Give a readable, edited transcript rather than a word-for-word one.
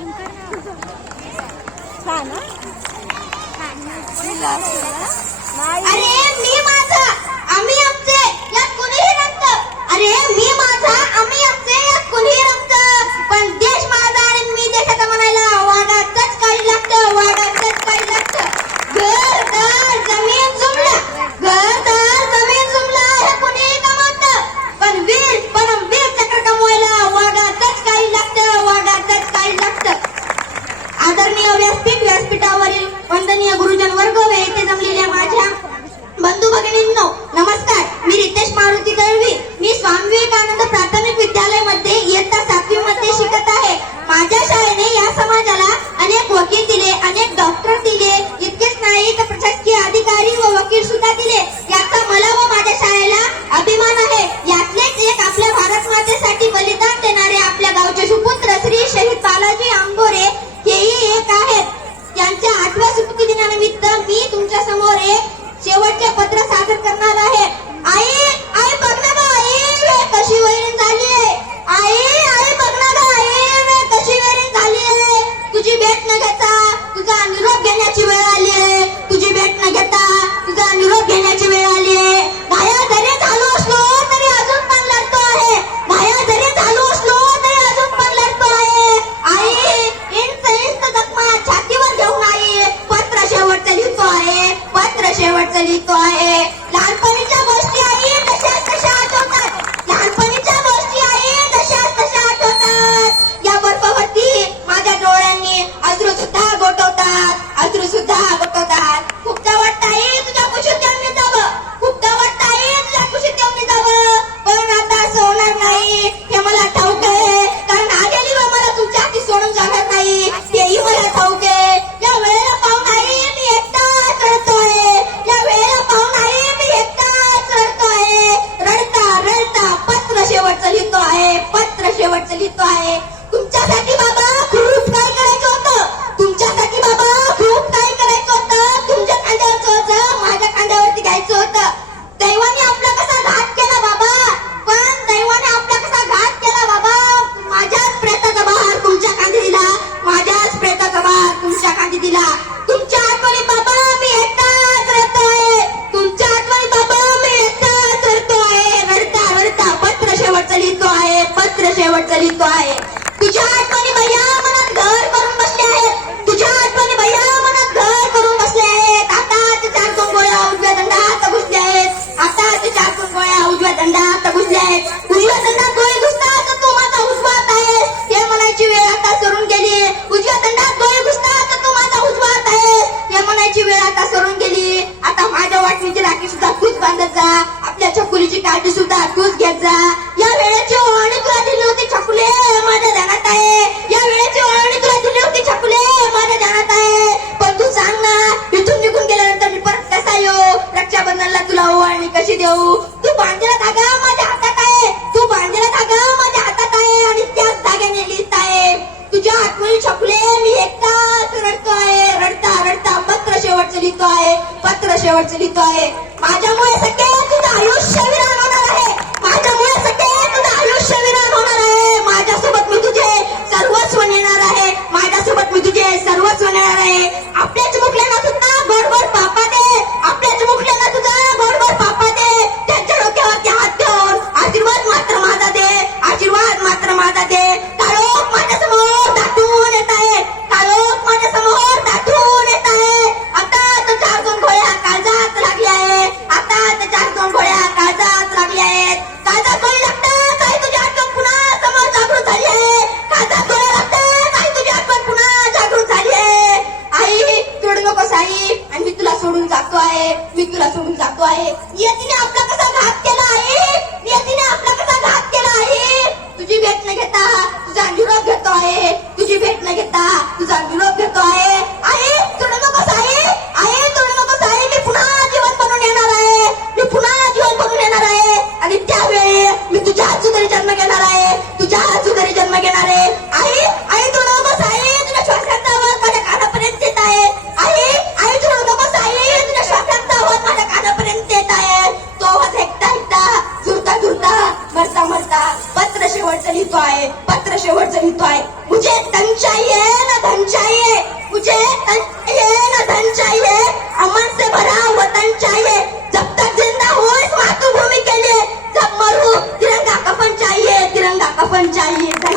अरे मी माझा आम्ही आमचे यात कोणीही रक्त. अरे मी माझा आम्ही आमचे यात कोणीही रक्त. पण देश माझा आणि मी देशाचा म्हणायला वागातच काही लागतं. वागातच काही लागतं. घरदार जमीन जुमला. घरदार जमीन जुमला हे कोणीही कमावतं. पण वीर परमवीर चक्र कमवायला वागातच काही लागतं. वागातच काही लागतं. आदरणीय व्यासपीठ व्यासपीठावरील वंदनीय गुरुजन वर्ग व येथे जमलेल्या माझ्या बंधू भगिनींनो नमस्कार. मी रितेश मारुती दळवी. मी स्वामी विवेकानंद प्राथमिक विद्यालय मध्ये इयत्ता 7वी मध्ये शिकत आहे. माझ्या शाळेने या समाजाला अनेक वकील दिले, अनेक डॉक्टर दिले. इतकेच नाही तर प्रशासकीय अधिकारी व वकील सुद्धा दिले. याचा मला व माझ्या शाळेला अभिमान आहे. यातलेच एक आपल्या भारत मातेसाठी बलिदान देणारे आपल्या गावचे सुपुत्र श्री शहीद बालाजी आंबोरे हेही एक आहेत. त्यांच्या 8व्या स्मृती दिनानिमित्त मी तुमच्या समोर एक शेवटचे पत्र सादर करणार आहे. आई आई बघ ना गं, आई कशी वैरण झाली आहे. आई आई बघ ना गं, आई कशी वैरण झाली आहे. तुझी भेट न घेता तुझा निरोप घेण्याची वेळ आली आहे. तुझी भेट न घेता तुझा निरोप घेण्याची वेळ आली आहे. घाया जरी झालो असलो तरी अजून पण लढतो आहे. घाया जरी झालो असलो तरी अजून पण लढतो आहे. आई इंच इंच जखमा छातीवर घेऊन आई पत्र शेवटचं लिहितो आहे. पत्र शेवटचं लिहितो आहे. लहानपणीच्या गोष्टी आई तशाच तशा आठवतात. लहानपणीच्या गोष्टी आई तशाच तशा आठवतात. या बर्फावरती माझ्या डोळ्यांनी अश्रू सुद्धा गोठवतात. अश्रू सुद्धा गोठवतात. खूपदा वाटतं आई तुझ्या कुशीत येऊन मी जावं. खूपदा वाटतं आई तुझ्या कुशीत येऊन मी जावं. पण आता असं होणार नाही हे मला ठाऊक आहे. कारण आलेली व मला तुमच्या हाती सोडून जाणार नाही तेही मला ठाऊक आहे. या वेळेला पाहून आई मी एकटाच रडतोय. या वेळेला पाहून आई मी एकटाच रडतोय. रडता रडता पत्र शेवटचं लिहितो आहे. पत्र शेवटचं लिहितो आहे. तुमच्यासाठी बाबा खूप काय करायचं होतं. तुमच्यासाठी बाबा खूप काय करायचं होतं. तुमच्या खांद्यावरचं होतं माझ्या खांद्यावरती घ्यायचं होतं. दैवाने आपला कसा घात केला बाबा. पण दैवाने आपला कसा घात केला बाबा. माझ्याच प्रेताचा बहार तुमच्या खांदी दिला. माझ्याच प्रेताचा बहार तुमच्या खांदी दिला. तुमच्या आठवणी बाबा मी एकटाच रडतोय. तुमच्या आठवणी बाबा मी एकटाच रडतोय. रडता रडता पत्र शेवटचं लिहितो आहे. पत्र शेवटचं लिहितो आहे. तुझ्या आठवणी भैया मनात घर करून बसले आहेत. तुझ्या आठवणी भैया मनात घर करून बसले आहेत. आता ते 4 गोळ्या उजव्या दंडात घुसले आहेत. आता ते 4 गोळ्या उजव्या दंडात घुसले आहेत. उजव्या दंडात गोळी घुसतात तू माझा उजवात आहेस हे म्हणायची वेळ आता सरून गेली. उजव्या दंडात गोळी घुसतात तू माझा उजवात आहेस हे म्हणायची वेळ आता सरून गेली. आता माझ्या वाटणीची राखी सुद्धा तूच बांधत जा. आपल्या छकुलीची काळजी सुद्धा तूच घेत जा. या वेळेची ओवाळणी तुला दिली होती छकुले माझ्या ध्यानात आहे. या वेळेची ओवाळणी तुला दिली होती छकुले माझ्या ध्यानात आहे. पण तू सांग ना इथून निघून गेल्यानंतर मी परत कसा येऊ. रक्षाबंधनला तुला ओवाळणी कशी देऊ. तू बांधलेला धागा माझ्या हातात आहे. तू बांधलेला धागा माझ्या हातात आहे आणि त्याच धाग्याने लिहित आहे. तुझ्या आठवणी छकुले मी एकटाच रडतोय. रडता रडता पत्र शेवटचं लिहितो आहे. पत्र शेवटचं लिहितो आहे. माझ्यामुळे सगळे तुझं आयुष्य विरान होणार आहे. माझ्यामुळे सगळे तुझं आयुष्य विरान होणार आहे. माझ्यासोबत मी तुझे सर्वस्व नेणार आहे. माझ्यासोबत मी तुझे सर्वस्व नेणार आहे. आपल्या चिमुकल्यांना सुद्धा गोडगोड पापा दे. आपल्या चिमुकल्यांना तुझा गोडगोड पापा दे. त्यांच्या डोक्यावरती हात ठेवून आशीर्वाद मात्र माझा दे. आशीर्वाद मात्र माझा दे. काळोख माझ्यासमोर दाटून येत आहे. काळोख माझ्यासमोर दाटून येत आहे. आता तो 4 गोळ्या काळजात लागल्या आहे. मुझे तन चाहिए ना धन चाहिए, मुझे तन चाहिए ना धन चाहिए, अमन से भरा वतन चाहिए, जब तक जिंदा हूँ इस मातृभूमि के लिए, जब मरूं तिरंगा कफन चाहिए, तिरंगा कफन चाहिए।